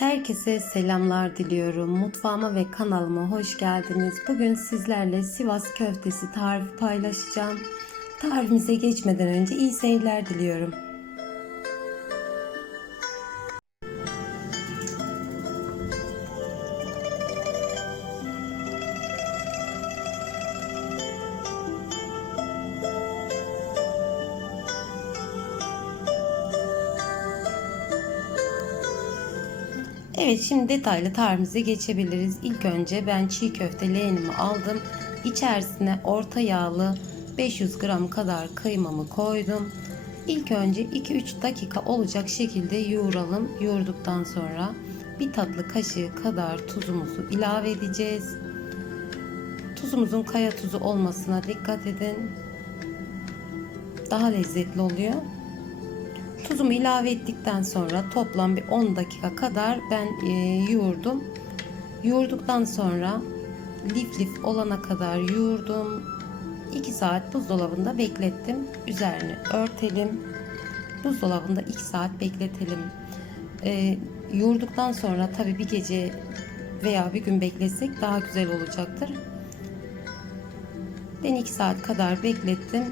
Herkese selamlar diliyorum. Mutfağıma ve kanalıma hoş geldiniz. Bugün sizlerle Sivas köftesi tarifi paylaşacağım. Tarifimize geçmeden önce iyi seyirler diliyorum. Evet şimdi detaylı tarifimize geçebiliriz. İlk önce ben çiğ köfte leğenimi aldım. İçerisine orta yağlı 500 gram kadar kıymamı koydum. İlk önce 2-3 dakika olacak şekilde yoğuralım. Yoğurduktan sonra bir tatlı kaşığı kadar tuzumuzu ilave edeceğiz. Tuzumuzun kaya tuzu olmasına dikkat edin. Daha lezzetli oluyor. Tuzumu ilave ettikten sonra toplam bir 10 dakika kadar ben e, yoğurdum. Yoğurduktan sonra lif lif olana kadar yoğurdum. 2 saat buzdolabında beklettim. Üzerini örtelim. Buzdolabında 2 saat bekletelim. E, yoğurduktan sonra tabi bir gece veya bir gün bekletsek daha güzel olacaktır. Ben 2 saat kadar beklettim.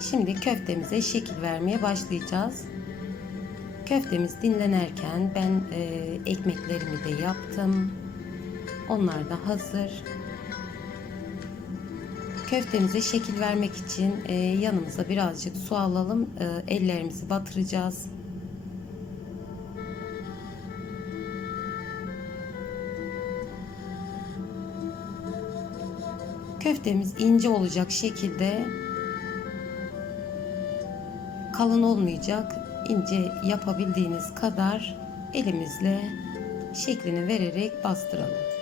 Şimdi köftemize şekil vermeye başlayacağız. Köftemiz dinlenirken ben e, ekmeklerimi de yaptım. Onlar da hazır. Köftemize şekil vermek için e, yanımıza birazcık su alalım. E, ellerimizi batıracağız. Köftemiz ince olacak şekilde kalın olmayacak. ince yapabildiğiniz kadar elimizle şeklini vererek bastıralım.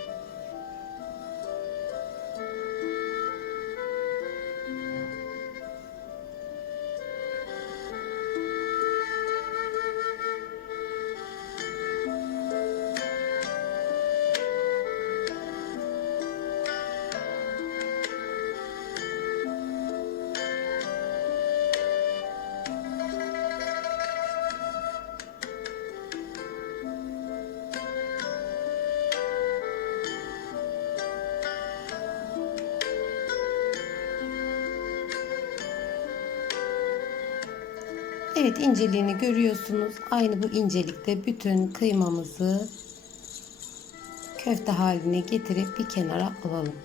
Evet inceliğini görüyorsunuz. Aynı bu incelikte bütün kıymamızı köfte haline getirip bir kenara alalım.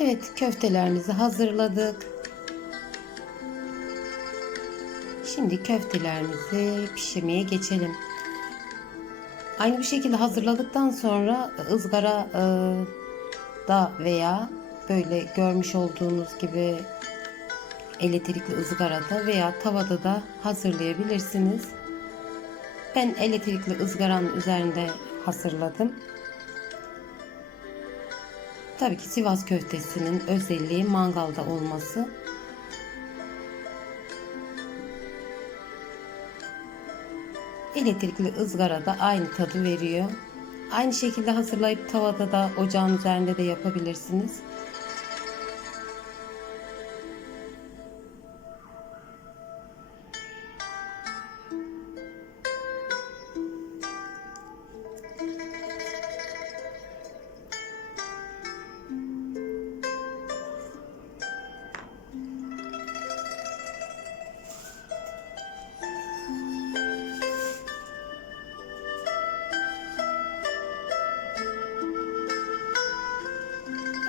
Evet köftelerimizi hazırladık. Şimdi köftelerimizi pişirmeye geçelim. Aynı bir şekilde hazırladıktan sonra ızgara e, da veya böyle görmüş olduğunuz gibi elektrikli ızgarada veya tavada da hazırlayabilirsiniz. Ben elektrikli ızgaranın üzerinde hazırladım. Tabii ki Sivas köftesinin özelliği mangalda olması. Elektrikli ızgara da aynı tadı veriyor. Aynı şekilde hazırlayıp tavada da ocağın üzerinde de yapabilirsiniz.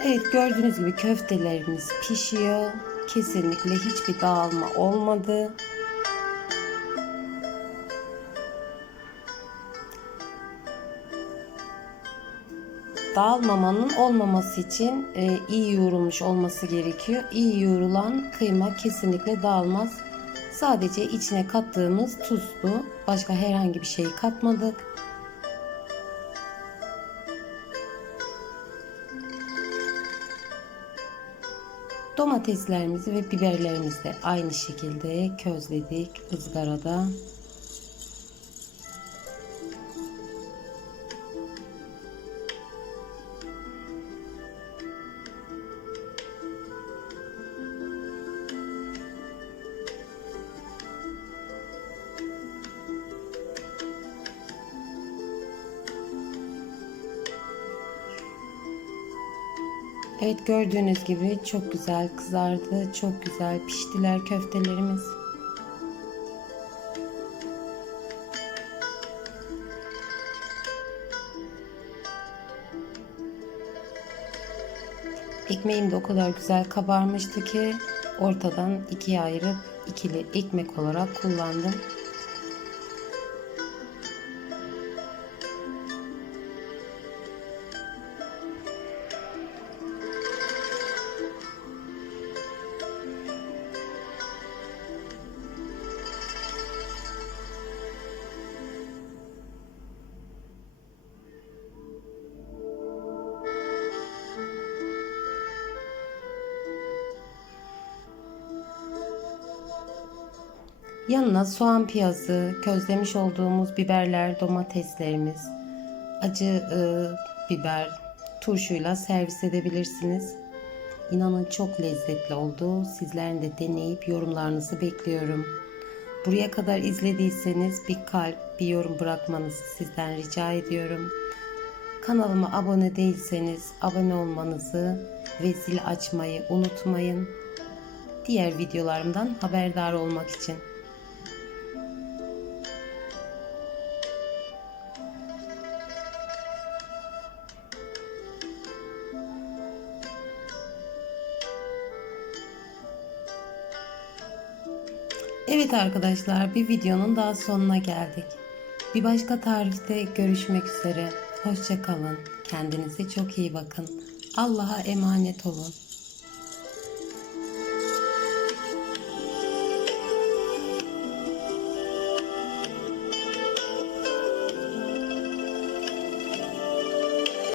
Evet gördüğünüz gibi köftelerimiz pişiyor. Kesinlikle hiçbir dağılma olmadı. Dağılmamanın olmaması için e, iyi yoğrulmuş olması gerekiyor. İyi yoğrulan kıyma kesinlikle dağılmaz. Sadece içine kattığımız tuzlu. Başka herhangi bir şey katmadık. Domateslerimizi ve biberlerimizi de aynı şekilde közledik ızgarada. Evet gördüğünüz gibi çok güzel kızardı. Çok güzel piştiler köftelerimiz. Ekmeğim de o kadar güzel kabarmıştı ki ortadan ikiye ayırıp ikili ekmek olarak kullandım. Yanına soğan piyazı, közlemiş olduğumuz biberler, domateslerimiz, acı e, biber, turşuyla servis edebilirsiniz. İnanın çok lezzetli oldu. Sizlerin de deneyip yorumlarınızı bekliyorum. Buraya kadar izlediyseniz bir kalp, bir yorum bırakmanızı sizden rica ediyorum. Kanalıma abone değilseniz abone olmanızı ve zil açmayı unutmayın. Diğer videolarımdan haberdar olmak için. Evet arkadaşlar bir videonun daha sonuna geldik. Bir başka tarifte görüşmek üzere. Hoşça kalın. Kendinize çok iyi bakın. Allah'a emanet olun.